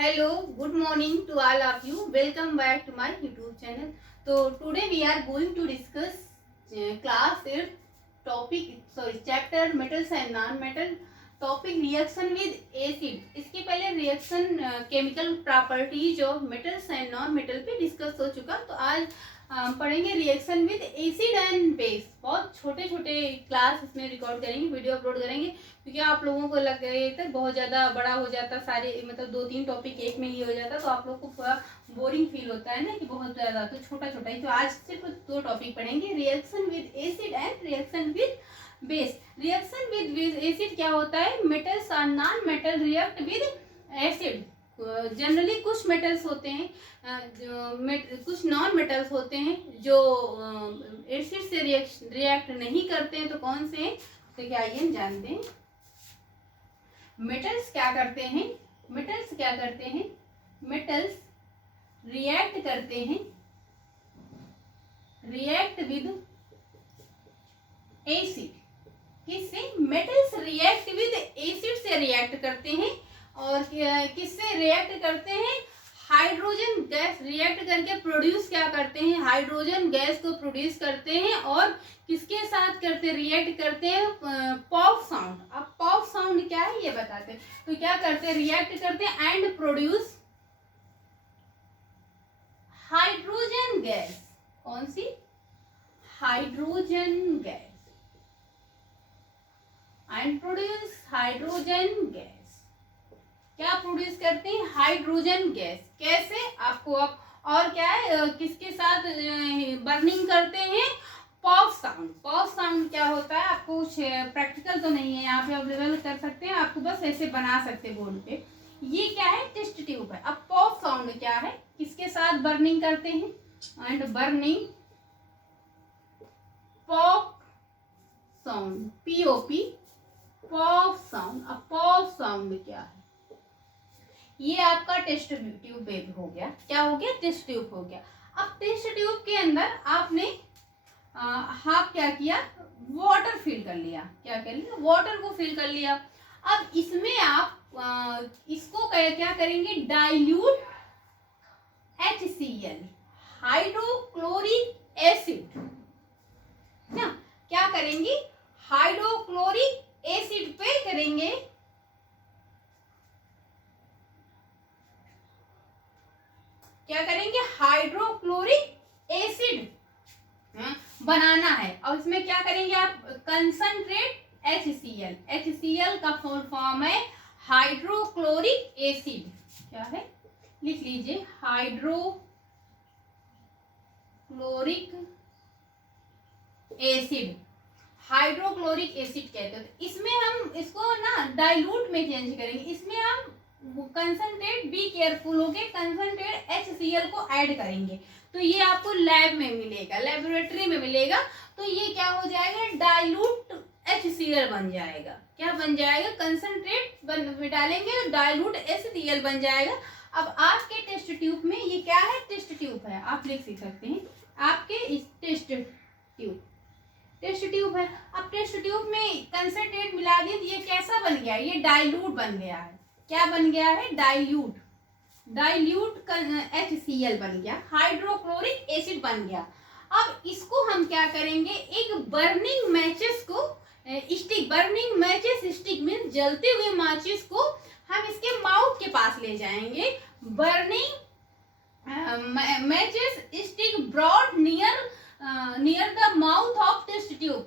Hello, good morning to all of you. Welcome back to my YouTube channel. So today we are going to discuss class 8 chapter metals and non-metal topic reaction with acid. इसके पहले reaction chemical properties of metals and non metal पे discuss हो चुका, तो आज पढ़ेंगे reaction with acid and base. बहुत छोटे छोटे क्लास इसमें रिकॉर्ड करेंगे, वीडियो अपलोड करेंगे, क्योंकि आप लोगों को लग गए थे बहुत ज़्यादा बड़ा हो जाता, सारे मतलब 2-3 टॉपिक एक में ही हो जाता, तो आप लोग को थोड़ा बोरिंग फील होता है ना कि बहुत ज़्यादा, तो छोटा छोटा ही। तो आज सिर्फ 2 टॉपिक पढ़ेंगे, reaction with acid and reaction with base. Reaction with acid क्या होता है? मेटल्स और non metal react with acid. Generally कुछ मेटल्स होते हैं, कुछ नॉन मेटल्स होते हैं जो एसिड से रिएक्ट नहीं करते हैं। तो कौन से हैं? तो क्या आइए जानते हैं। मेटल्स क्या करते हैं? मेटल्स रिएक्ट करते हैं, रिएक्ट विद एसिड। किससे? मेटल्स रिएक्ट विद एसिड से रिएक्ट करते हैं। और किससे रिएक्ट करते हैं? हाइड्रोजन गैस रिएक्ट करके प्रोड्यूस क्या करते हैं? हाइड्रोजन गैस को प्रोड्यूस करते हैं। और किसके साथ करते? रिएक्ट करते हैं पॉप साउंड। अब पॉप साउंड क्या है ये बताते हैं। तो क्या करते हैं? रिएक्ट करते हैं एंड प्रोड्यूस हाइड्रोजन गैस। कौन सी? Hydrogen gas. And produce hydrogen gas. क्या प्रोड्यूस करते हैं? Hydrogen gas. कैसे? आपको अब और क्या है, किसके साथ बर्निंग करते हैं? Pop sound. पॉप साउंड क्या होता है? आपको कुछ प्रैक्टिकल तो नहीं है यहाँ पे अवेलेबल कर सकते हैं, आपको बस ऐसे बना सकते हैं बोर्ड पे। ये क्या है? टेस्ट ट्यूब है। अब पॉप साउंड क्या है? किसके साथ बर्निंग करते हैं? And burning pop sound, POP, pop sound. अब पॉप साउंड क्या है? ये आपका टेस्ट ट्यूब बेब हो गया। क्या हो गया? टेस्ट ट्यूब हो गया। अब टेस्ट ट्यूब के अंदर आपने हाफ क्या किया? वाटर फिल कर लिया। क्या कर लिया? वाटर को फिल कर लिया। अब इसमें आप इसको क्या करेंगे? डाइल्यूट HCl, हाइड्रोक्लोरिक एसिड ना। क्या करेंगे? हाइड्रोक्लोरिक एसिड पे करेंगे, क्या करेंगे? हाइड्रोक्लोरिक एसिड बनाना है। और इसमें क्या करेंगे आप? Concentrate HCl। HCl का फुल फॉर्म है हाइड्रोक्लोरिक एसिड। क्या है? लिख लीजिए, हाइड्रोक्लोरिक एसिड। हाइड्रोक्लोरिक एसिड कहते हैं। तो इसमें हम इसको ना डाइल्यूट में चेंज करेंगे। इसमें हम कंसंट्रेट, बी केयरफुल होके कंसंट्रेट HCl को ऐड करेंगे। तो ये आपको लैब में मिलेगा, लेबोरेटरी में मिलेगा। तो ये क्या हो जाएगा? डाइल्यूट HCl बन जाएगा। क्या बन जाएगा? कंसंट्रेट डालेंगे, डाइल्यूट HCl बन जाएगा। अब आपके टेस्ट ट्यूब में ये क्या है? टेस्ट ट्यूब है। आप लिख सकते हैं आपके इस टेस्ट ट्यूब है। अब टेस्ट ट्यूब में कंसंट्रेट मिला दिए तो ये कैसा बन गया? ये डाइल्यूट बन गया है। क्या बन गया है? डाइल्यूट HCl बन गया, हाइड्रोक्लोरिक एसिड बन गया। अब इसको हम क्या करेंगे? एक बर्निंग मैचेस को स्टिक, बर्निंग मैचेस स्टिक में जलते हुए माचिस को हम इसके माउथ के पास ले जाएंगे। Burning matches stick broad near the mouth of test tube.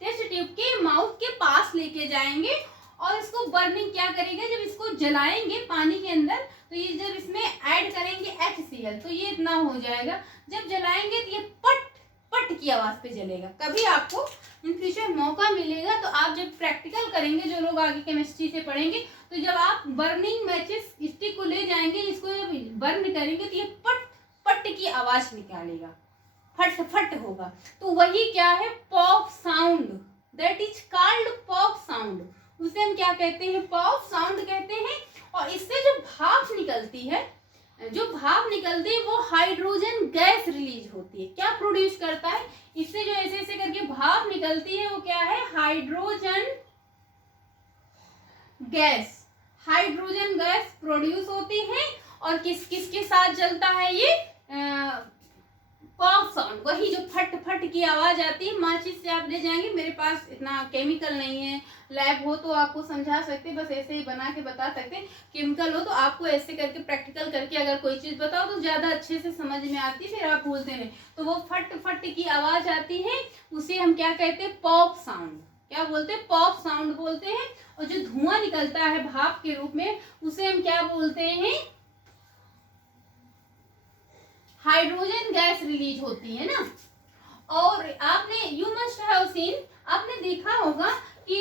Test tube के माउथ के पास लेके जाएंगे और इसको बर्निंग क्या करेंगे? जब इसको जलाएंगे पानी के अंदर, तो ये जब इसमें ऐड करेंगे HCl, तो ये इतना हो जाएगा। जब जलाएंगे तो ये पट पट की आवाज पे जलेगा। कभी आपको इन फ्यूचर मौका मिलेगा तो आप जब प्रैक्टिकल करेंगे, जो लोग आगे केमिस्ट्री से पढ़ेंगे, तो जब आप बर्निंग मैचेस स्टिक को ले जाएंगे, इसको जब बर्न करेंगे तो ये पट पट की आवाज निकालेगा, फट फट होगा। तो वही क्या है? Pop sound. That is called pop sound. उसे हम क्या कहते हैं? पॉप साउंड कहते हैं। और इससे जो भाप निकलती है, वो हाइड्रोजन गैस रिलीज होती है। क्या प्रोड्यूस करता है? इससे जो ऐसे ऐसे करके भाप निकलती है वो क्या है? Hydrogen gas. Hydrogen gas produce होती है और किस किस के साथ जलता है ये पॉप साउंड, वही जो फट फट की आवाज आती है। माचिस से आप ले जाएंगे, मेरे पास इतना केमिकल नहीं है, लैब हो तो आपको समझा सकते, बस ऐसे ही बना के बता सकते। केमिकल हो तो आपको ऐसे करके प्रैक्टिकल करके अगर कोई चीज बताओ तो ज्यादा अच्छे से समझ में आती है, फिर आप भूलते नहीं। तो वो फट फट की आवाज आती है, उसे हम क्या कहते हैं, पॉप साउंड। क्या बोलते हैं, पॉप साउंड बोलते हैं। और जो धुआं निकलता है भाप के रूप में, उसे हम क्या बोलते हैं, हाइड्रोजन गैस रिलीज होती है ना। और आपने यू मस्ट हैव सीन, आपने देखा होगा कि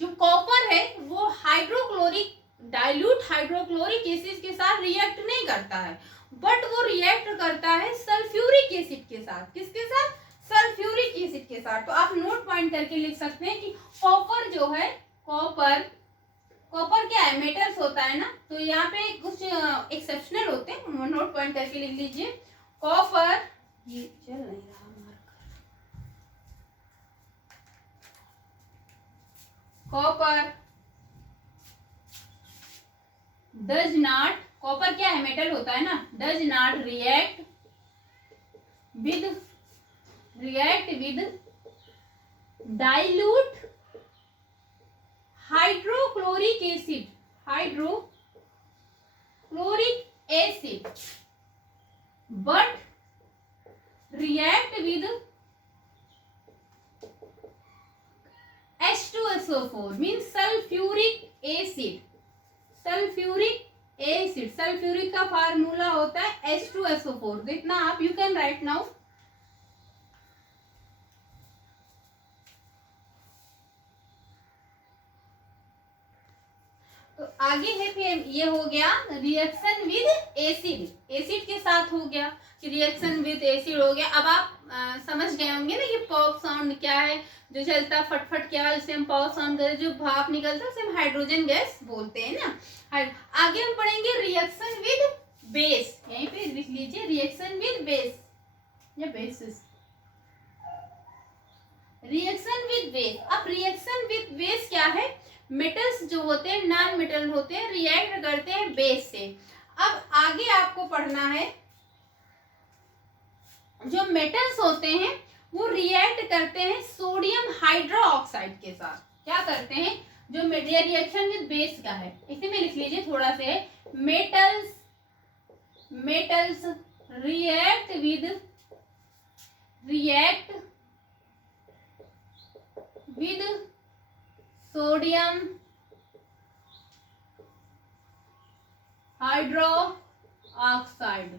जो कॉपर है वो हाइड्रोक्लोरिक डाइल्यूट हाइड्रोक्लोरिक एसिड के साथ रिएक्ट नहीं करता है, बट वो रिएक्ट करता है सल्फ्यूरिक एसिड के साथ। किसके साथ, सल्फ्यूरिक एसिड के साथ। तो आप नोट पॉइंट करके लिख सकते हैं कि कॉपर जो है, कॉपर क्या है, मेटल्स होता है ना। तो यहाँ पे कुछ एक्सेप्शनल होते हैं, नोट पॉइंट करके लिख लीजिए। कॉपर, ये चल नहीं रहा marker, copper does not, copper क्या है, मेटल होता है ना, does not react with dilute hydrochloric acid but react with H2SO4 means sulfuric acid। Sulphuric का फार्मूला होता है H2SO4। देखना आप, यू कैन राइट नाउ। तो आगे है, फिर ये हो गया रिएक्शन विद एसिड के साथ हो गया कि रिएक्शन विद एसिड हो गया। अब आप समझ गए होंगे ना कि पॉप साउंड क्या है, जो चलता फटफट क्या है, उसे हम पॉप साउंड करते, जो भाप निकलता है उसे हम हाइड्रोजन गैस बोलते हैं ना। आगे हम पढ़ेंगे रिएक्शन विद बेस, यहीं पे लिख लीजिए, रिएक्शन विद बेस या बेसिस, रिएक्शन विद बेस। अब रिएक्शन विद बेस क्या है, मेटल्स जो होते हैं, नॉन मेटल होते हैं, रिएक्ट करते हैं बेस से। अब आगे आपको पढ़ना है, जो मेटल्स होते हैं वो रिएक्ट करते हैं सोडियम हाइड्रोक्साइड के साथ। क्या करते हैं, जो रिएक्शन विद बेस का है, इसी में लिख लीजिए थोड़ा से, metals react with sodium hydroxide.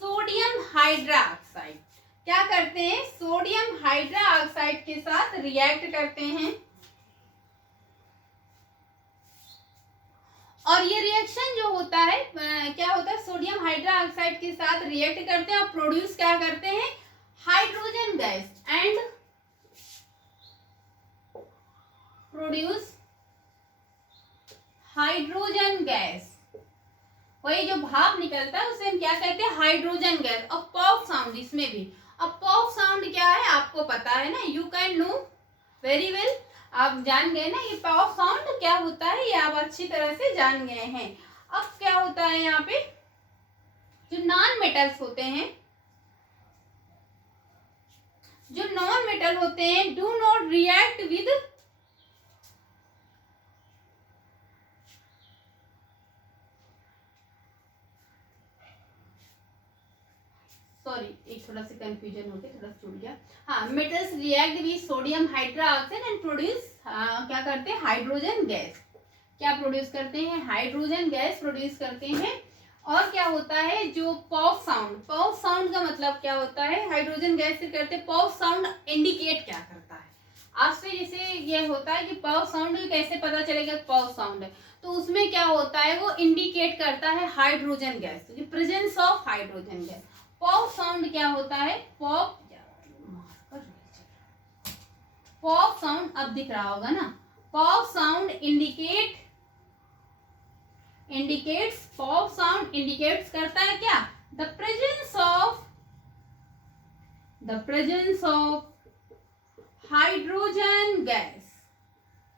Sodium hydroxide क्या करते हैं, सोडियम हाइड्रोक्साइड के साथ रिएक्ट करते हैं। और ये रिएक्शन जो होता है, क्या होता है, सोडियम हाइड्रोक्साइड के साथ रिएक्ट करते हैं और प्रोड्यूस क्या करते हैं, hydrogen gas, and produce hydrogen gas. वही जो भाप निकलता है उसे हम क्या कहते हैं, हाइड्रोजन गैस। और पॉप साउंड इसमें भी, अब पॉप साउंड क्या है आपको पता है ना, you can know very well, आप जान गए ना ये पॉप साउंड क्या होता है, ये आप अच्छी तरह से जान गए हैं। अब क्या होता है यहाँ पे, जो नॉन मेटल्स होते हैं, जो नॉन मेटल होते हैं, do not react with, sorry एक थोड़ा सा कंफ्यूजन होते, थोड़ा छूट गया। हाँ, metals react with sodium hydroxide and produce, क्या करते हैं, हाइड्रोजन गैस। क्या प्रोड्यूस करते हैं, हाइड्रोजन गैस प्रोड्यूस करते हैं। और क्या होता है, जो पॉप साउंड का मतलब क्या होता है, हाइड्रोजन गैस से करते हैं। पॉप साउंड इंडिकेट क्या करता है आपसे, जैसे ये होता है कि पॉप साउंड कैसे पता चलेगा पॉप साउंड है, तो उसमें क्या होता है, वो इंडिकेट करता है hydrogen gas, presence of hydrogen gas. Pop sound क्या होता है, पॉप साउंड अब दिख रहा होगा ना, pop sound indicates, pop sound indicates करता है क्या, the presence of hydrogen gas,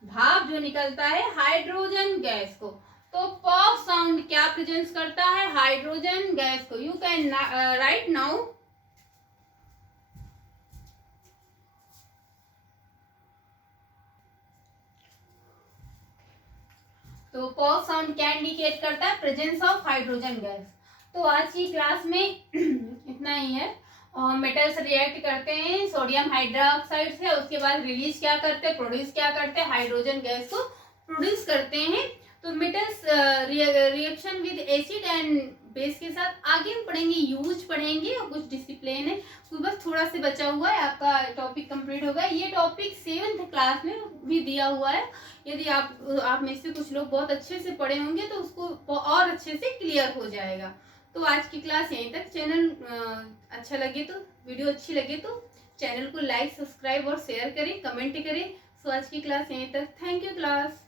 भाप जो निकलता है हाइड्रोजन गैस को। तो पॉप साउंड क्या प्रेजेंस करता है? हाइड्रोजन गैस को। You can write now. तो पॉप साउंड क्या इंडिकेट करता है? Presence of hydrogen gas. तो आज की क्लास में इतना ही है। मेटल्स रिएक्ट करते हैं सोडियम हाइड्रोक्साइड से, उसके बाद रिलीज क्या करते हैं, प्रोड्यूस क्या करते हैं, हाइड्रोजन गैस को प्रोड्यूस करते हैं। तो metals reaction with acid and base के साथ आगे पढ़ेंगे, यूज पढ़ेंगे और कुछ डिसिप्लिन है, तो बस थोड़ा सा बचा हुआ है, आपका टॉपिक कंप्लीट होगा। ये टॉपिक 7th क्लास में भी दिया हुआ है। यदि आप में से कुछ लोग बहुत अच्छे से पढ़े होंगे तो उसको और अच्छे से क्लियर हो जाएगा। तो आज की क्लास यहीं तक। चैनल अच्छा लगे तो, वीडियो अच्छी लगे तो चैनल को लाइक, सब्सक्राइब और शेयर करें, कमेंट करें। सो आज की क्लास यहीं तक। Thank you class.